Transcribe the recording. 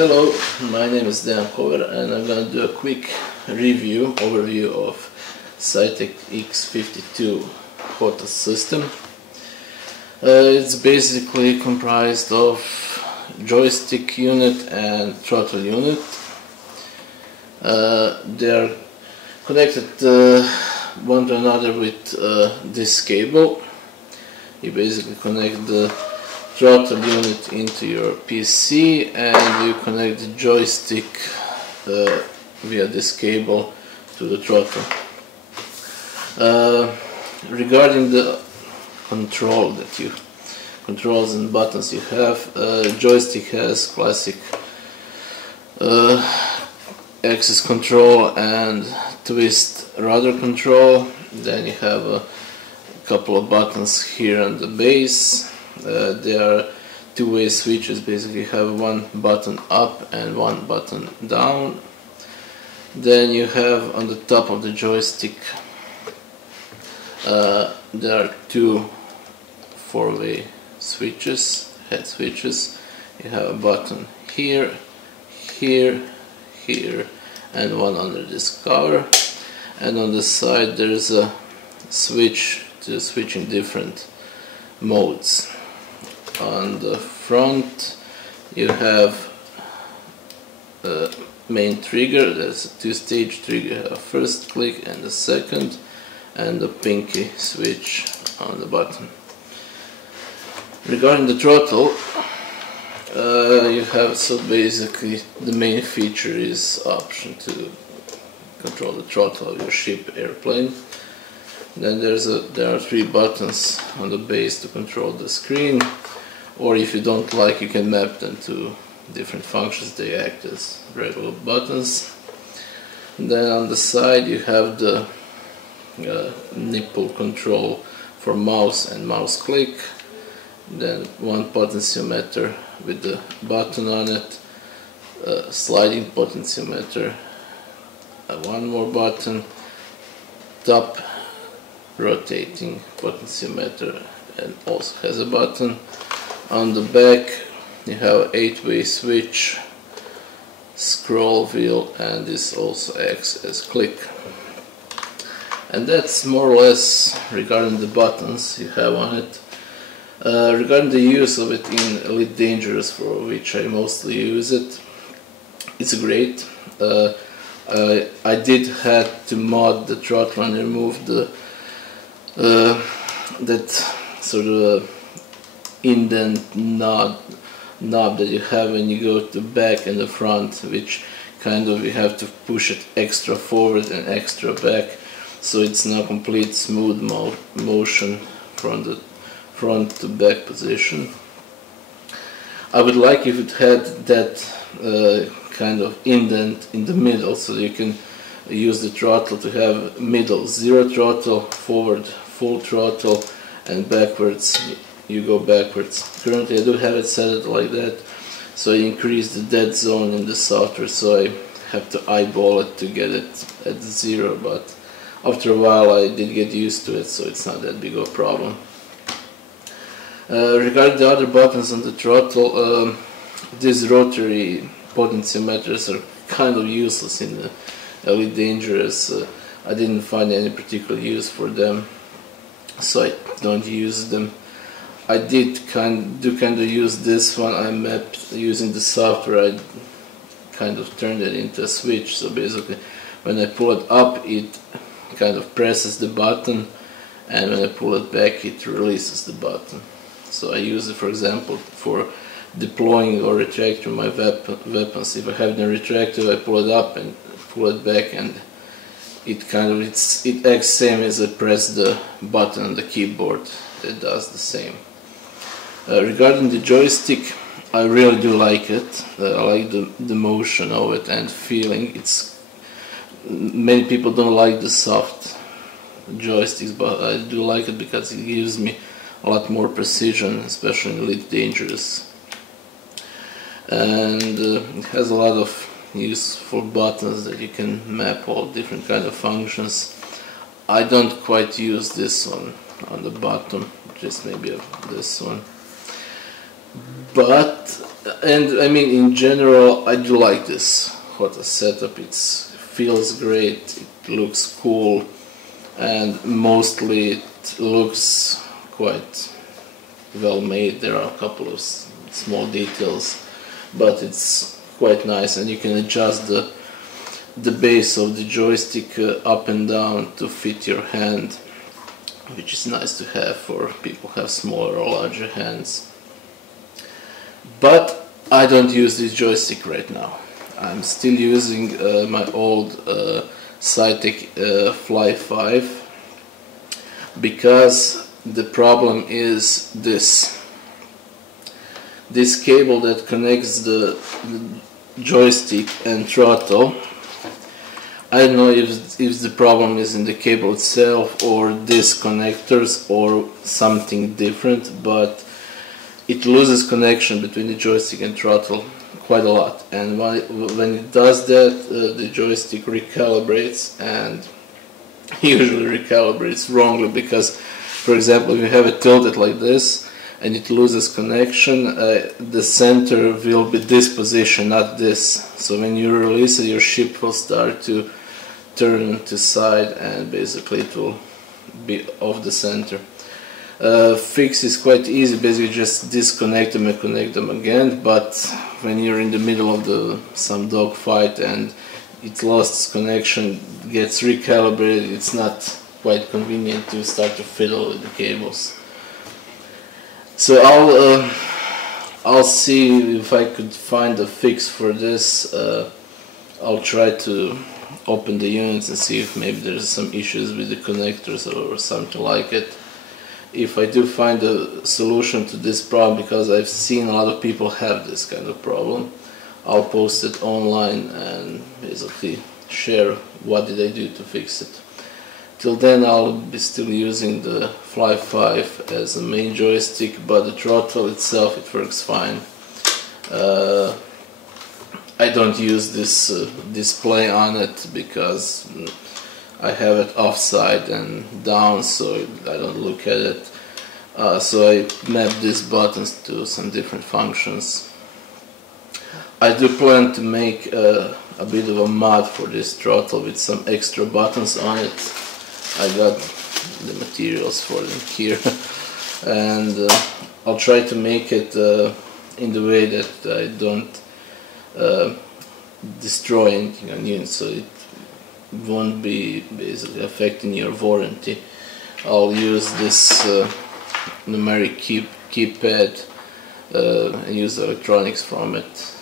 Hello, my name is Dan and I'm going to do a quick overview of Saitek X52 HOTAS system. It's basically comprised of joystick unit and throttle unit. They are connected one to another with this cable. You basically connect the throttle unit into your PC and you connect the joystick via this cable to the throttle. Regarding the controls and buttons you have, joystick has classic axis control and twist rudder control. Then you have a couple of buttons here on the base. There are two-way switches. Basically you have one button up and one button down. Then you have on the top of the joystick there are two four-way switches, head switches. You have a button here, here, here, and one under this cover. And on the side there is a switch to switching different modes. On the front you have a main trigger. There's a two-stage trigger, a first click and a second, and a pinky switch on the button. Regarding the throttle, you have, so basically the main feature is option to control the throttle of your ship, airplane. Then there are three buttons on the base to control the screen, or if you don't like, you can map them to different functions. They act as regular buttons. And then on the side you have the nipple control for mouse and mouse click. Then one potentiometer with the button on it, sliding potentiometer, one more button, top rotating potentiometer, and also has a button. On the back you have an 8-way switch, scroll wheel, and this also acts as click. And that's more or less regarding the buttons you have on it. Regarding the use of it in Elite Dangerous, for which I mostly use it, it's great. I did have to mod the throttle and remove the that sort of indent knob that you have when you go to back and the front, which kind of you have to push it extra forward and extra back, so it's not complete smooth motion from the front to back position. I would like if it had that kind of indent in the middle, so you can use the throttle to have middle zero throttle, forward full throttle, and backwards you go backwards. Currently I do have it set like that, so I increase the dead zone in the software, so I have to eyeball it to get it at zero, but after a while I did get used to it, so it's not that big of a problem. Regarding the other buttons on the throttle, these rotary potentiometers are kind of useless in the Elite Dangerous. I didn't find any particular use for them, so I don't use them. I did kind of use this one. I mapped using the software. I kind of turned it into a switch, so basically when I pull it up it kind of presses the button, and when I pull it back it releases the button. So I use it, for example, for deploying or retracting my weapons. If I have the retractor, I pull it up and pull it back, and it acts same as I press the button on the keyboard. It does the same. Regarding the joystick, I really do like it. I like the motion of it and feeling. Many people don't like the soft joysticks, but I do like it because it gives me a lot more precision, especially in Elite Dangerous. And it has a lot of useful buttons that you can map all different kind of functions. I don't quite use this one on the bottom, just maybe this one. But And I mean, in general, I do like this HOTAS setup. It feels great, it looks cool, and mostly it looks quite well made. There are a couple of small details, but it's quite nice, and you can adjust the base of the joystick up and down to fit your hand, which is nice to have for people who have smaller or larger hands. But I don't use this joystick right now. I'm still using my old Saitek Fly 5, because the problem is this cable that connects the joystick and throttle. I don't know if the problem is in the cable itself or these connectors or something different, but it loses connection between the joystick and throttle quite a lot, and when it does that, the joystick recalibrates, and usually recalibrates wrongly, because, for example, if you have it tilted like this and it loses connection, the center will be this position, not this. So when you release it, your ship will start to turn to side, and basically it will be off the center. Fix is quite easy, basically just disconnect them and connect them again, but when you're in the middle of some dogfight and it lost its connection, gets recalibrated, it's not quite convenient to start to fiddle with the cables. So I'll see if I could find a fix for this. I'll try to open the units and see if maybe there's some issues with the connectors or something like it. If I do find a solution to this problem, because I've seen a lot of people have this kind of problem, I'll post it online and basically share what did I do to fix it. Till then I'll be still using the Fly 5 as a main joystick, but the throttle itself, it works fine. I don't use this display on it because I have it offside and down, so I don't look at it. So I map these buttons to some different functions. I do plan to make a bit of a mod for this throttle with some extra buttons on it. I got the materials for them here, and I'll try to make it in the way that I don't destroy anything on you, so it won't be basically affecting your warranty. I'll use this numeric keypad and use electronics from it.